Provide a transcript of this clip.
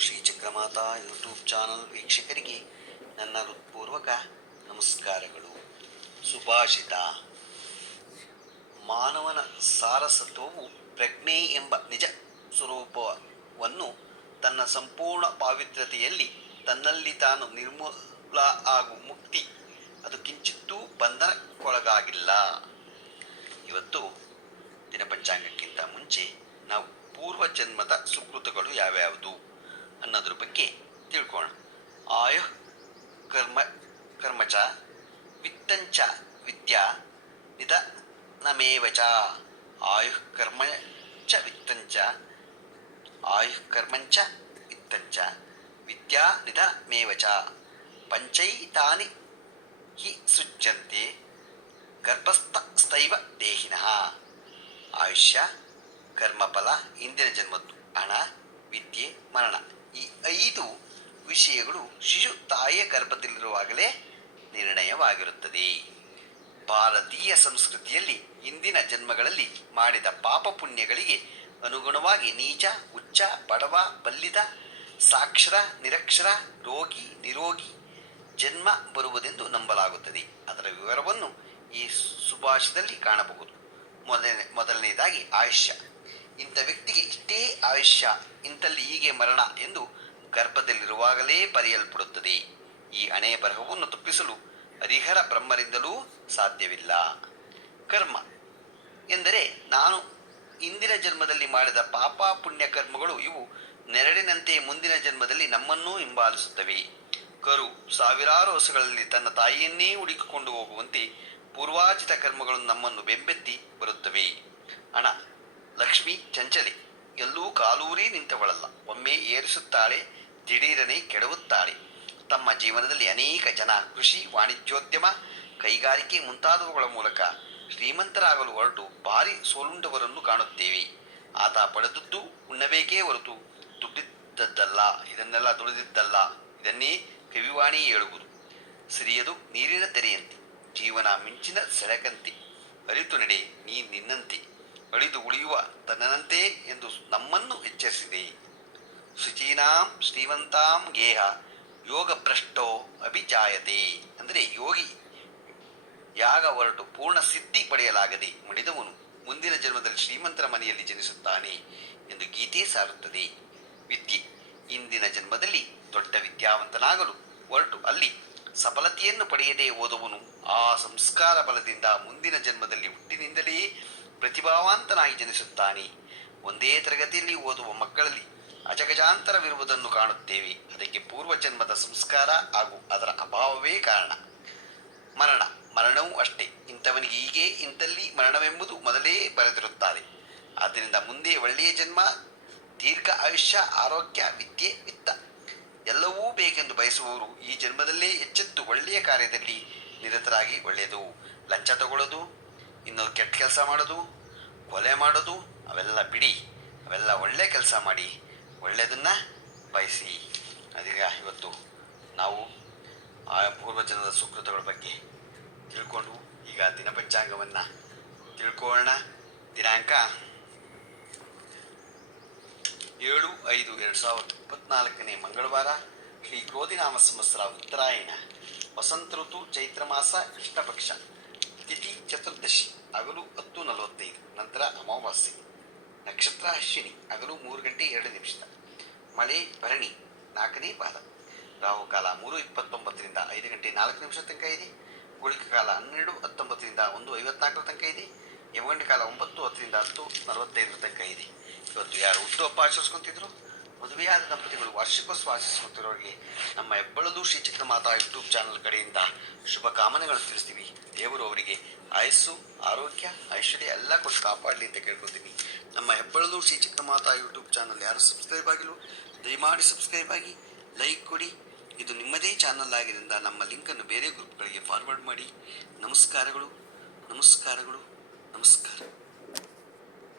Shri Chakramata YouTube channel ವೀಕ್ಷಕರಿಗೆ ನನ್ನ ಹೃತ್ಪೂರ್ವಕ ನಮಸ್ಕಾರಗಳು. ಸುಭಾಷಿತ. ಮಾನವನ ಸಾರಸತ್ವವು ಪ್ರಜ್ಞೆ ಎಂಬ ನಿಜ ಸ್ವರೂಪವನ್ನು ತನ್ನ ಸಂಪೂರ್ಣ ಪಾವಿತ್ರ್ಯತೆಯಲ್ಲಿ ತನ್ನಲ್ಲಿ ತಾನು ನಿರ್ಮೂಲ ಹಾಗೂ ಮುಕ್ತಿ, ಅದು ಕಿಂಚಿತ್ತೂ ಬಂಧನಕ್ಕೊಳಗಾಗಿಲ್ಲ. ಇವತ್ತು ದಿನಪಂಚಾಂಗಕ್ಕಿಂತ ಮುಂಚೆ ನಾವು ಪೂರ್ವ ಜನ್ಮದ ಸುಕೃತಗಳು ಯಾವ್ಯಾವುದು? ಅನ್ನೋದ್ರ ಬಗ್ಗೆ ತಿಳ್ಕೋಣ ಆಯು ಕರ್ಮ, ಕರ್ಮಚ ವಿತ್ತಂಚ ವಿದ್ಯಾ ನಿಧ ನಮೇವಚ ಆಯು ಕರ್ಮ ಚ ವಿತ್ತಂಚ, ಆಯು ಕರ್ಮಂಚ ವಿತ್ತಂಚ, ವಿದ್ಯಾ ನಿಧ ಮೇವಚ ಪಂಚೈತಾನಿ ಹಿ ಸೃಜ್ಯಂತೆ ಗರ್ಭಸ್ಥ ಸ್ಥೈವ ದೇಹಿನಃ. ಆಯುಷ್ಯ, ಕರ್ಮಫಲ ಇಂದಿನ ಜನ್ಮದ್ದು ಹಣ, ವಿದ್ಯೆ, ಮರಣ. ಈ ಐದು ವಿಷಯಗಳು ಶಿಶು ತಾಯಿಯ ಗರ್ಭದಲ್ಲಿರುವಾಗಲೇ ನಿರ್ಣಯವಾಗಿರುತ್ತದೆ. ಭಾರತೀಯ ಸಂಸ್ಕೃತಿಯಲ್ಲಿ ಇಂದಿನ ಜನ್ಮಗಳಲ್ಲಿ ಮಾಡಿದ ಪಾಪ ಪುಣ್ಯಗಳಿಗೆ ಅನುಗುಣವಾಗಿ ನೀಚ ಉಚ್ಚ ಬಡವ, ಬಲ್ಲಿದ, ಸಾಕ್ಷರ, ನಿರಕ್ಷರ, ರೋಗಿ, ನಿರೋಗಿ ಜನ್ಮ ಬರುವುದೆಂದು ನಂಬಲಾಗುತ್ತದೆ. ಅದರ ವಿವರವನ್ನು ಈ ಸುಭಾಷದಲ್ಲಿ ಕಾಣಬಹುದು. ಮೊದಲನೇ, ಮೊದಲನೆಯದಾಗಿ ಆಯುಷ್ಯ. ಇಂಥ ವ್ಯಕ್ತಿಗೆ ಇಷ್ಟೇ ಆಯುಷ್ಯ, ಇಂಥಲ್ಲಿ ಹೀಗೆ ಮರಣ ಎಂದು ಗರ್ಭದಲ್ಲಿರುವಾಗಲೇ ಬರೆಯಲ್ಪಡುತ್ತದೆ. ಈ ಹಣೆ ಬರಹವನ್ನು ತಪ್ಪಿಸಲು ಹರಿಹರ ಬ್ರಹ್ಮರಿಂದಲೂ ಸಾಧ್ಯವಿಲ್ಲ. ಕರ್ಮ ಎಂದರೆ ನಾನು ಇಂದಿನ ಜನ್ಮದಲ್ಲಿ ಮಾಡಿದ ಪಾಪ ಪುಣ್ಯ ಕರ್ಮಗಳು ಇವು ನೆರಳಿನಂತೆ ಮುಂದಿನ ಜನ್ಮದಲ್ಲಿ ನಮ್ಮನ್ನೂ ಹಿಂಬಾಲಿಸುತ್ತವೆ. ಕರು ಸಾವಿರಾರು ವರ್ಷಗಳಲ್ಲಿ ತನ್ನ ತಾಯಿಯನ್ನೇ ಹುಡುಕಿಕೊಂಡು ಹೋಗುವಂತೆ ಪೂರ್ವಾಚಿತ ಕರ್ಮಗಳು ನಮ್ಮನ್ನು ಬೆಂಬೆತ್ತಿ ಬರುತ್ತವೆ. ಎಲ್ಲೂ ಕಾಲೂರಿ ನಿಂತವಳಲ್ಲ. ಒಮ್ಮೆ ಏರಿಸುತ್ತಾಳೆ, ದಿಢೀರನೆ ಕೆಡವುತ್ತಾಳೆ. ತಮ್ಮ ಜೀವನದಲ್ಲಿ ಅನೇಕ ಜನ ಕೃಷಿ, ವಾಣಿಜ್ಯೋದ್ಯಮ, ಕೈಗಾರಿಕೆ ಮುಂತಾದವುಗಳ ಮೂಲಕ ಶ್ರೀಮಂತರಾಗಲು ಹೊರಟು ಭಾರಿ ಸೋಲುಂಡವರನ್ನು ಕಾಣುತ್ತೇವೆ. ಆತ ಪಡೆದದ್ದು ಉಣ್ಣಬೇಕೇ ಹೊರತು ದುಡ್ಡಿದ್ದದ್ದಲ್ಲ, ಇದನ್ನೆಲ್ಲ ದುಡಿದಿದ್ದಲ್ಲ, ಇದನ್ನೇ ಕವಿವಾಣಿ ಹೇಳುವುದು. ಸಿರಿಯದು ನೀರಿನ ತೆರೆಯಂತೆ, ಜೀವನ ಮಿಂಚಿನ ಸೆಳಕಂತೆ ಅರಿತು ನಡೆ, ನೀ ನಿನ್ನಂತೆ. ಅಳಿದು ಉಳಿಯುವ ತನ್ನಂತೆ ಎಂದು ನಮ್ಮನ್ನು ಎಚ್ಚರಿಸಿದೆ. ಶುಚೀನಾಂ ಶ್ರೀಮಂತಾಂ ಗೇಹ ಯೋಗ ಭ್ರಷ್ಟೋ ಅಭಿಜಾಯತೆ. ಅಂದರೆ ಯೋಗಿ ಯಾಗ ಹೊರಟು ಪೂರ್ಣ ಸಿದ್ಧಿ ಪಡೆಯಲಾಗದೆ ಮಡಿದವನು ಮುಂದಿನ ಜನ್ಮದಲ್ಲಿ ಶ್ರೀಮಂತರ ಮನೆಯಲ್ಲಿ ಜನಿಸುತ್ತಾನೆ ಎಂದು ಗೀತೆ ಸಾರುತ್ತದೆ. ವಿದ್ಯೆ ಇಂದಿನ ಜನ್ಮದಲ್ಲಿ ದೊಡ್ಡ ವಿದ್ಯಾವಂತನಾಗಲು ಹೊರಟು ಅಲ್ಲಿ ಸಫಲತೆಯನ್ನು ಪಡೆಯದೇ ಓದುವನು ಆ ಸಂಸ್ಕಾರ ಬಲದಿಂದ ಮುಂದಿನ ಜನ್ಮದಲ್ಲಿ ಹುಟ್ಟಿನಿಂದಲೇ ಪ್ರತಿಭಾವಂತನಾಗಿ ಜನಿಸುತ್ತಾನೆ. ಒಂದೇ ತರಗತಿಯಲ್ಲಿ ಓದುವ ಮಕ್ಕಳಲ್ಲಿ ಅಜಗಜಾಂತರವಿರುವುದನ್ನು ಕಾಣುತ್ತೇವೆ. ಅದಕ್ಕೆ ಪೂರ್ವ ಜನ್ಮದ ಸಂಸ್ಕಾರ ಹಾಗೂ ಅದರ ಅಭಾವವೇ ಕಾರಣ. ಮರಣ, ಮರಣವೂ ಅಷ್ಟೇ. ಇಂಥವನಿಗೆ ಹೀಗೆ ಇಂಥಲ್ಲಿ ಮರಣವೆಂಬುದು ಮೊದಲೇ ಬರೆದಿರುತ್ತಾರೆ. ಆದ್ದರಿಂದ ಮುಂದೆ ಒಳ್ಳೆಯ ಜನ್ಮ, ದೀರ್ಘ ಆಯುಷ್ಯ, ಆರೋಗ್ಯ, ವಿದ್ಯೆ, ವಿತ್ತ ಎಲ್ಲವೂ ಬೇಕೆಂದು ಬಯಸುವವರು ಈ ಜನ್ಮದಲ್ಲೇ ಎಚ್ಚೆತ್ತು ಒಳ್ಳೆಯ ಕಾರ್ಯದಲ್ಲಿ ನಿರತರಾಗಿ ಒಳ್ಳೆಯದು. ಲಂಚ ಕೆಲಸ ಮಾಡೋದು, ಕೊಲೆ ಮಾಡೋದು, ಅವೆಲ್ಲ ಬಿಡಿ, ಅವೆಲ್ಲ ಒಳ್ಳೆ ಕೆಲಸ ಮಾಡಿ ಒಳ್ಳೆಯದನ್ನು ಬಯಸಿ. ಅದೀಗ ಇವತ್ತು ನಾವು ಆ ಪೂರ್ವಜನದ ಸುಕೃತಗಳ ಬಗ್ಗೆ ತಿಳ್ಕೊಂಡು ಈಗ ದಿನಪಂಚಾಂಗವನ್ನು ತಿಳ್ಕೊಳ್ಳೋಣ. ದಿನಾಂಕ ಏಳು ಐದು ಎರಡು ಸಾವಿರದ ಇಪ್ಪತ್ನಾಲ್ಕನೇ ಮಂಗಳವಾರ, ಶ್ರೀ ಕ್ರೋಧಿನಾಮ ಸಂವತ್ಸರ ಉತ್ತರಾಯಣ. ವಸಂತ ಋತು ಚೈತ್ರ ಮಾಸ, ಕೃಷ್ಣಪಕ್ಷ. ತಿಥಿ ಚತುರ್ದಶಿ, ಹಗಲು ಹತ್ತು ನಲವತ್ತೈದು, ನಂತರ ಅಮಾವಾಸ್ಯೆ. ನಕ್ಷತ್ರ ಅಶ್ವಿನಿ, ಹಗಲು ಮೂರು ಗಂಟೆ ಎರಡು ನಿಮಿಷ. ಮಳೆ, ಭರಣಿ, ನಾಲ್ಕನೇ ಪಾದ. ರಾಹುಕಾಲ ಮೂರು ಇಪ್ಪತ್ತೊಂಬತ್ತರಿಂದ ಐದು ಗಂಟೆ ನಾಲ್ಕು ನಿಮಿಷ ತನಕ ಇದೆ. ಗುಳಿಕ ಕಾಲ ಹನ್ನೆರಡು ಹತ್ತೊಂಬತ್ತರಿಂದ ಒಂದು ಐವತ್ನಾಲ್ಕರ ತನಕ ಇದೆ. ಯಮಗಂಡ ಕಾಲ ಒಂಬತ್ತು ಹತ್ತರಿಂದ ಹತ್ತು ನಲವತ್ತೈದರ ತನಕ ಇದೆ. ಇವತ್ತು ಯಾರು ಹುಟ್ಟು ಹಬ್ಬ ಆಚರಿಸ್ಕೊಂತಿದ್ರು? ಮದುವೆಯಾದ ದಂಪತಿಗಳು ವಾರ್ಷಿಕೋತ್ಸವ ಆಚರಿಸ್ಕೊತಿರೋರಿಗೆ ನಮ್ಮ ಹೆಬ್ಬಳದು ಶ್ರೀ ಚಿತ್ರಮಾತಾ ಯೂಟ್ಯೂಬ್ ಚಾನಲ್ ಕಡೆಯಿಂದ ಶುಭ ತಿಳಿಸ್ತೀವಿ. ದೇವರು ಅವರಿಗೆ ಆಯಸ್ಸು, ಆರೋಗ್ಯ, ಐಶ್ವರ್ಯ ಎಲ್ಲ ಕೊಟ್ಟು ಕಾಪಾಡಲಿ ಅಂತ ಕೇಳ್ಕೊತೀನಿ ನಮ್ಮ ಹೆಬ್ಬಳದು ಶ್ರೀ ಚಕ್ರಮಾತಾ ಯೂಟ್ಯೂಬ್ ಚಾನಲ್ ಯಾರು ಸಬ್ಸ್ಕ್ರೈಬ್ ಆಗಿಲ್ಲ, ದಯಮಾಡಿ ಸಬ್ಸ್ಕ್ರೈಬ್ ಆಗಿ, ಲೈಕ್ ಕೊಡಿ. ಇದು ನಿಮ್ಮದೇ ಚಾನಲ್ ಆಗಿದ್ದರಿಂದ ನಮ್ಮ ಲಿಂಕನ್ನು ಬೇರೆ ಗ್ರೂಪ್ಗಳಿಗೆ ಫಾರ್ವರ್ಡ್ ಮಾಡಿ. ನಮಸ್ಕಾರಗಳು ನಮಸ್ಕಾರಗಳು, ನಮಸ್ಕಾರ.